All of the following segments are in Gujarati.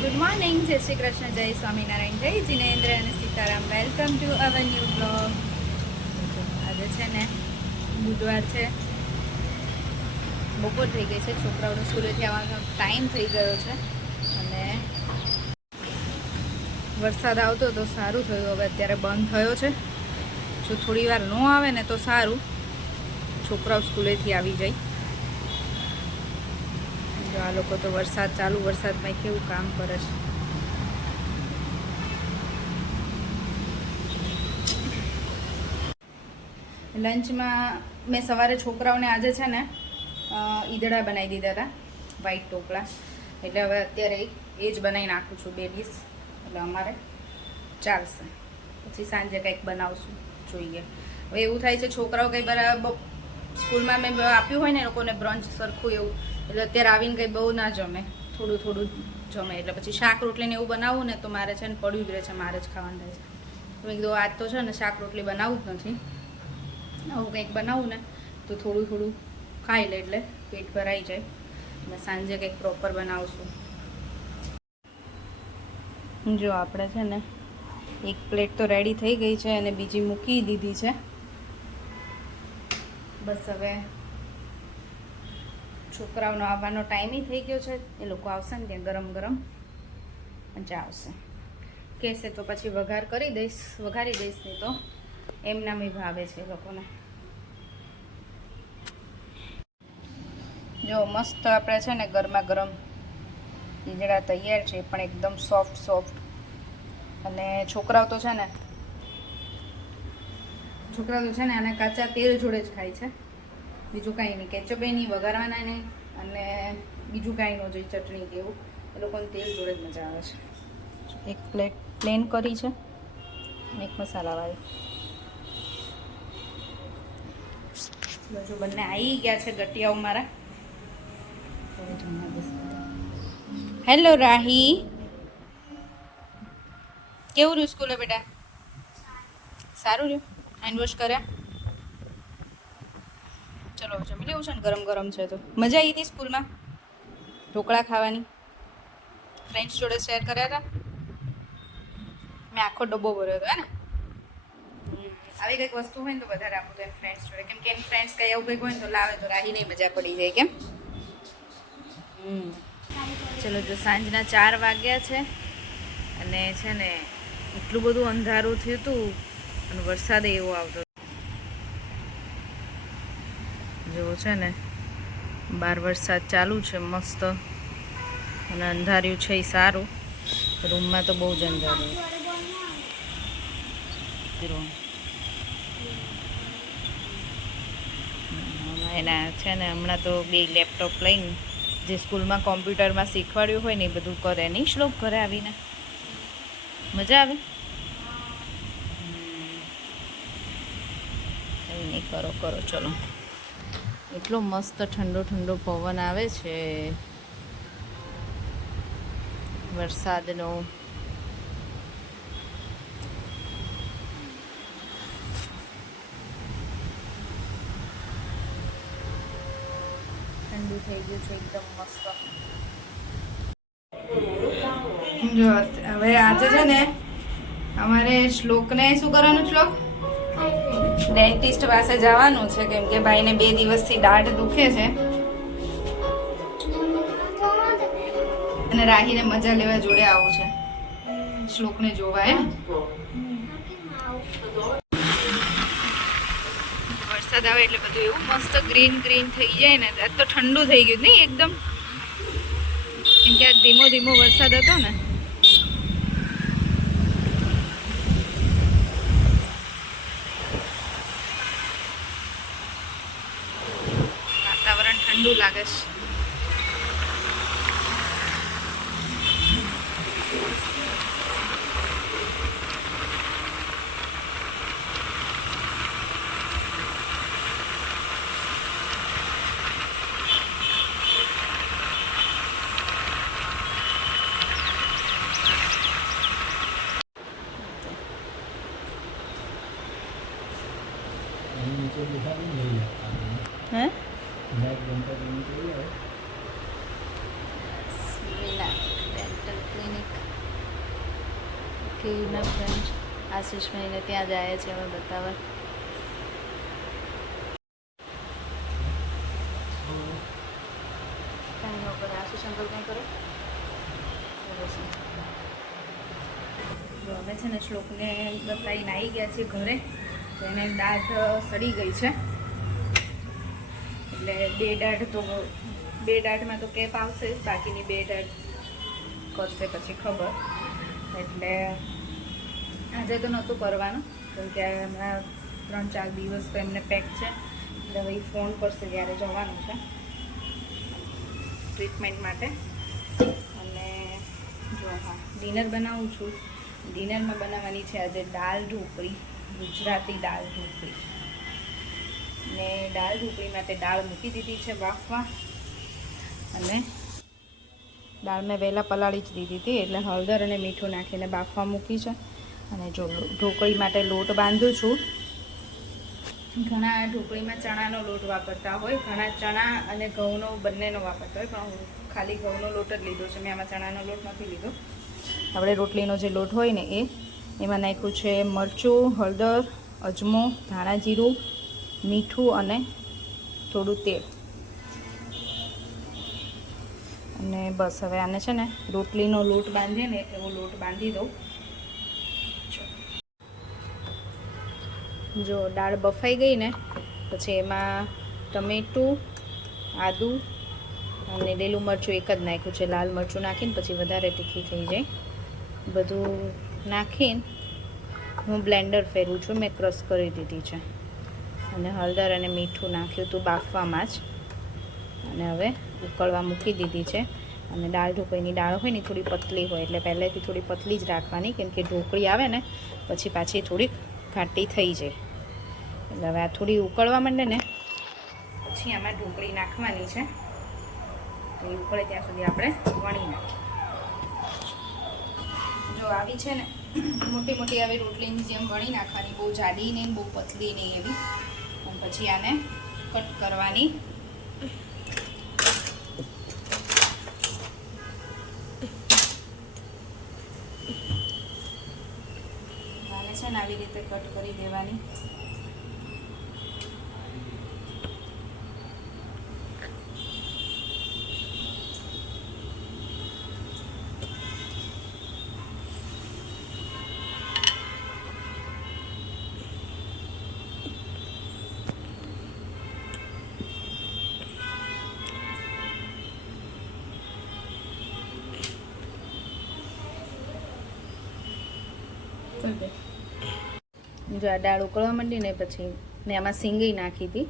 ગુડ મોર્નિંગ, જય શ્રી કૃષ્ણ, જય સ્વામિનારાયણ, જય જીનેન્દ્ર અને Sitaram. Welcome to our new blog. આજે છે ને બુધવાર છે, બપોર થઈ ગઈ છે, છોકરાઓને સ્કૂલેથી આવવાનો ટાઈમ થઈ ગયો છે અને વરસાદ આવતો તો સારું થયું. હવે અત્યારે બંધ થયો છે. જો થોડી વાર ન આવે ને તો સારું, છોકરાઓ સ્કૂલેથી આવી જાય. જો આ લોકો તો વરસાદ ચાલુ વરસાદમાં કેવું કામ કરે છે. લંચમાં મેં સવારે છોકરાઓને આજે છે ને ઈદડા બનાવી દીધા હતા, વ્હાઈટ ટોપલા. એટલે હવે અત્યારે એ જ બનાવી નાખું છું, 2 ડીશ, એટલે અમારે ચાલશે. પછી સાંજે કંઈક બનાવશું, જોઈએ. હવે એવું થાય છે, છોકરાઓ કંઈ બરાબર સ્કૂલમાં મેં આપ્યું હોય ને એ લોકોને બ્રંચ સરખું એવું, એટલે અત્યારે આવીને કંઈ બહુ ના જમે, થોડું થોડું જમે. એટલે પછી શાક રોટલીને એવું બનાવવું ને તો મારે છે ને પડ્યું જ રહે છે, મારે જ ખાવાનું થાય છે. તો મેં કીધું આજ તો છે ને શાક રોટલી બનાવવું જ નથી, આવું કંઈક બનાવું ને તો થોડું થોડું ખાઈ લે એટલે પેટ ભરાઈ જાય. અને સાંજે કંઈક પ્રોપર બનાવશું. જો આપણે છે ને એક પ્લેટ તો રેડી થઈ ગઈ છે અને બીજી મૂકી દીધી છે. બસ હવે છોકરાઓનો આવવાનો ટાઈમ થઈ ગયો છે, એ લોકો આવશે ને ત્યાં ગરમ ગરમ મજા આવશે. કહેશે તો પછી વઘારી દઈશ, નહીં તો એમનામ ભાવે છે એ લોકોને. જો મસ્ત આપણે છે ને ગરમા ગરમ ઈદડા તૈયાર છે, પણ એકદમ સોફ્ટ. અને છોકરાઓ તો છે ને આને કાચા તેલ જોડે જ ખાય છે, બીજું કાંઈ નહીં. કેચઅપ નહીં, વઘારવાના નહીં, અને બીજું કાંઈ ન જોઈએ, ચટણી કે એવું. એ લોકોને તેલ જોડે જ મજા આવે છે. એક પ્લેટ પ્લેન કરી છે અને એક મસાલાવાળી. બાજુ બંને આવી ગયા છે ગટિયાઓ મારા. હેલો રાહી, કેવું રહ્યું સ્કૂલે બેટા? સારું રહ્યું? હેન્ડ વોશ કર્યા? ચલો જમી લેવું છે ને, ગરમ ગરમ છે તો. મજા આવી હતી સ્કૂલમાં ઢોકળા ખાવાની? ફ્રેન્ડ્સ જોડે શેર કર્યા હતા? મેં આખો ડબ્બો ભર્યો હતો, હે ને? આવી કંઈક વસ્તુ હોય ને તો વધારે આપું તો એમ ફ્રેન્ડ્સ જોડે, કેમ કે એમ ફ્રેન્ડ્સ કંઈ એવું કંઈક હોય ને તો લાવે તો રાહી નહીં મજા પડી જાય. કેમ? ચલો, જો સાંજના 4 વાગ્યા છે અને છે ને એટલું બધું અંધારું થયું હતું અને વરસાદ એવો આવતો. જેવો છે ને બહાર વરસાદ ચાલુ છે મસ્ત, અને અંધાર્યું છે એ સારું. રૂમમાં તો બહુ જ અંધારું. એના છે ને હમણાં તો 2 લેપટોપ લઈને જે સ્કૂલમાં કોમ્પ્યુટરમાં શીખવાડ્યું હોય ને એ બધું કરે. નહીં શ્લોક ઘરે આવીને મજા આવે? નહીં, કરો ચલો. એટલો મસ્ત ઠંડો પવન આવે છે વરસાદનો. ઠંડુ થઈ ગયું છે એકદમ મસ્ત. જો હવે આજે છે ને અમારે શ્લોકને શું કરવાનું? શ્લોક ડેન્ટિસ્ટ પાસે જવાનું છે, કેમ કે ભાઈને 2 દિવસથી દાઢ દુખે છે અને રાહીને મજા લેવા જોડે આવું છે, શ્લોકને જોવા. હે ને વરસાદ આવે એટલે બધું એવું મસ્ત ગ્રીન થઈ જાય ને. આજ તો ઠંડુ થઈ ગયું નહીં એકદમ, કેમ કે આજ ધીમો વરસાદ હતો ને. વાતાવરણ ઠંડુ લાગે છે. હે? કેયુના ફ્રેન્ડ આશીષભાઈને ત્યાં જાય છે હવે બતાવવા. કાંઈ ન કરે આશીષ અંકલ કંઈ કરે. જો અમે છે ને શ્લોકને બતાવીને આવી ગયા છીએ ઘરે. તો એને દાઢ સડી ગઈ છે એટલે બે દાઢમાં તો કેપ આવશે, બાકીની 2 દાઢ કરશે પછી ખબર. એટલે આજે તો નહોતું કરવાનું કેમ કે હમણાં 3-4 દિવસ તો એમને પેક છે. એટલે હવે ફોન કરશે ત્યારે જવાનું છે ટ્રીટમેન્ટ માટે. અને જો હા ડિનર બનાવું છું. ડિનરમાં બનાવવાની છે આજે દાળ ઢોકળી, ગુજરાતી દાળ ઢોકળી. ને દાળ ઢોકળી માટે દાળ મૂકી દીધી છે બાફવા. અને દાળ મેં વહેલા પલાળી જ દીધી હતી એટલે હળદર અને મીઠું નાખીને બાફવા મૂકી છે. અને જો ઢોકળી માટે લોટ બાંધું છું. ઘણા ઢોકળીમાં ચણાનો લોટ વાપરતા હોય, ઘણા ચણા અને ઘઉંનો બંનેનો વાપરતા હોય, પણ હું ખાલી ઘઉંનો લોટ જ લીધો છે. મેં આમાં ચણાનો લોટ નથી લીધો. આપણે રોટલીનો જે લોટ હોય ને એમાં નાખ્યું છે મરચું, હળદર, અજમો, ધાણા જીરું, મીઠું અને થોડું તેલ. અને બસ હવે આને છે ને રોટલીનો લોટ બાંધીએ ને એવો લોટ બાંધી દઉં. જો દાળ બફાઈ ગઈ ને પછી એમાં ટમેટું, આદું અને લીલું મરચું એક જ નાખ્યું છે. લાલ મરચું નાખીને પછી વધારે તીખી થઈ જાય. બધું નાખીને હું બ્લેન્ડર ફેરવું છું. મેં ક્રશ કરી દીધી છે. અને હળદર અને મીઠું નાખ્યું હતું બાફવામાં જ. અને હવે ઉકળવા મૂકી દીધી છે. અને દાળ ઢોકળીની દાળ હોય ને થોડી પતલી હોય એટલે પહેલેથી થોડી પતલી જ રાખવાની, કેમ કે ઢોકળી આવે ને પછી પાછી થોડીક ઘાટી થઈ જાય. એટલે હવે આ થોડી ઉકળવા માંડે ને પછી આમાં ઢોકળી નાખવાની છે. તો એ ઉકળે ત્યાં સુધી આપણે વણી નાખીએ. જો આવી છે ને મોટી મોટી આવી રોટલીની જેમ વણી નાખવાની, બહુ જાડી નહીં બહુ પતલી નહીં એવી. અને પછી આને કટ કરવાની. આને છે ને આવી રીતે કટ કરી દેવાની. જો આ દાળ ઉકળવા માંડી ને પછી મેં આમાં સિંગઈ નાખી હતી,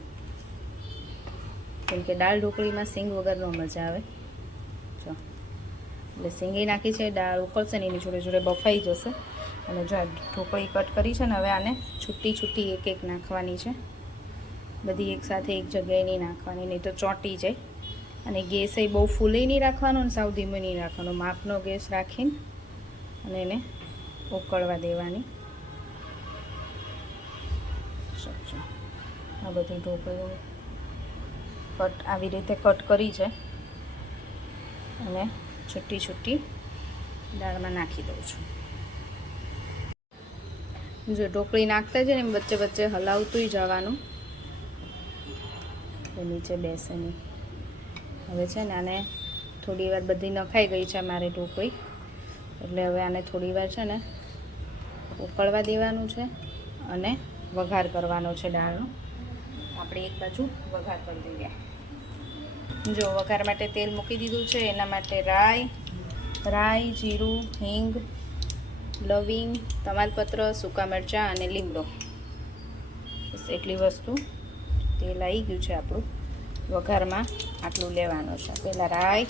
કેમ કે દાળ ઢોકળીમાં સિંગ વગર ન મજા આવે. જો એટલે સિંગઈ નાખી છે. દાળ ઉકળશે ને એની જોડે જોડે બફાઈ જશે. અને જો ઢોકળી કટ કરી છે ને હવે આને છૂટી છૂટી એક એક નાખવાની છે. બધી એકસાથે એક જગ્યાએ નહીં નાખવાની, નહીં તો ચોંટી જાય. અને ગેસ એ બહુ ફૂલે નહીં રાખવાનો અને સાવ ધીમો નહીં રાખવાનો. માપનો ગેસ રાખીને અને એને ઉકળવા દેવાની. આ બધી ઢોકળીઓ કટ આવી રીતે કટ કરી છે અને છૂટી છૂટી દાળમાં નાખી દઉં છું. જો ઢોકળી નાખતા છે ને એમ વચ્ચે વચ્ચે હલાવતું જવાનું, નીચે બેસે નહીં. હવે છે ને આને થોડી વાર બધી નખાઈ ગઈ છે મારી ઢોકળી, એટલે હવે આને થોડી વાર છે ને ઉકળવા દેવાનું છે અને વઘાર કરવાનો છે દાળનો. આપણે એક બાજુ વઘાર કરી દઈએ. જો વઘાર માટે તેલ મૂકી દીધું છે. એના માટે રાઈ, જીરું, હિંગ, લવિંગ, તમાલપત્ર, સૂકા મરચાં અને લીમડો, બસ એટલી વસ્તુ. તેલ આવી ગયું છે આપણું. વઘારમાં આટલું લેવાનું છે. પહેલાં રાઈ,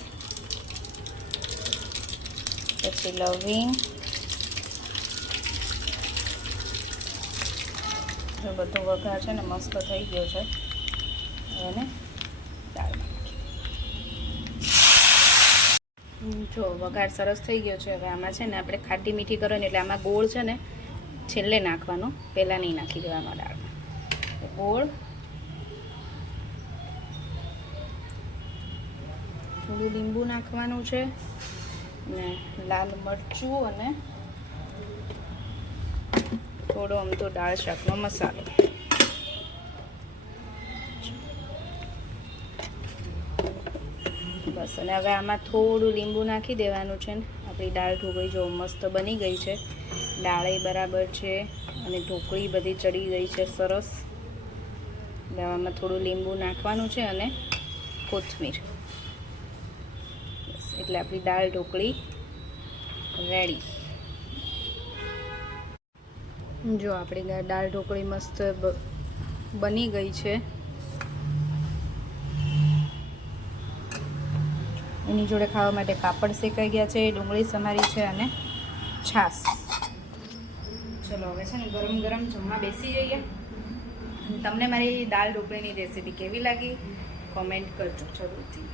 પછી લવિંગ, જો બધો વઘાર છે ને મસ્ત થઈ ગયો છે. એને દાળમાં નાખી. જો વઘાર સરસ થઈ ગયો છે. હવે આમાં છે ને આપણે ખાટી મીઠી કરવાની, એટલે આમાં ગોળ છે ને છેલ્લે નાખવાનો, પહેલાં નહીં નાખી દેવાનો દાળમાં. ગોળ, થોડું લીંબુ નાખવાનું છે, અને લાલ મરચું અને થોડો અમથો દાળ શાકનો મસાલો. બસ, અને હવે આમાં થોડું લીંબુ નાખી દેવાનું છે ને આપણી દાળ ઢોકળી જો મસ્ત બની ગઈ છે. દાળે બરાબર છે અને ઢોકળી બધી ચડી ગઈ છે સરસ. આમાં થોડું લીંબુ નાખવાનું છે અને કોથમીર. બસ, એટલે આપણી દાળ ઢોકળી રેડી. જો આપણી દાળ ઢોકળી મસ્ત બની ગઈ છે. એની જોડે ખાવા માટે પાપડ શેકાઈ ગયા છે, ડુંગળી સમારી છે અને છાશ. ચલો હવે છે ને ગરમ ગરમ જમવા બેસી જઈએ. તમને મારી દાળ ઢોકળીની રેસીપી કેવી લાગી કોમેન્ટ કરજો જરૂરથી.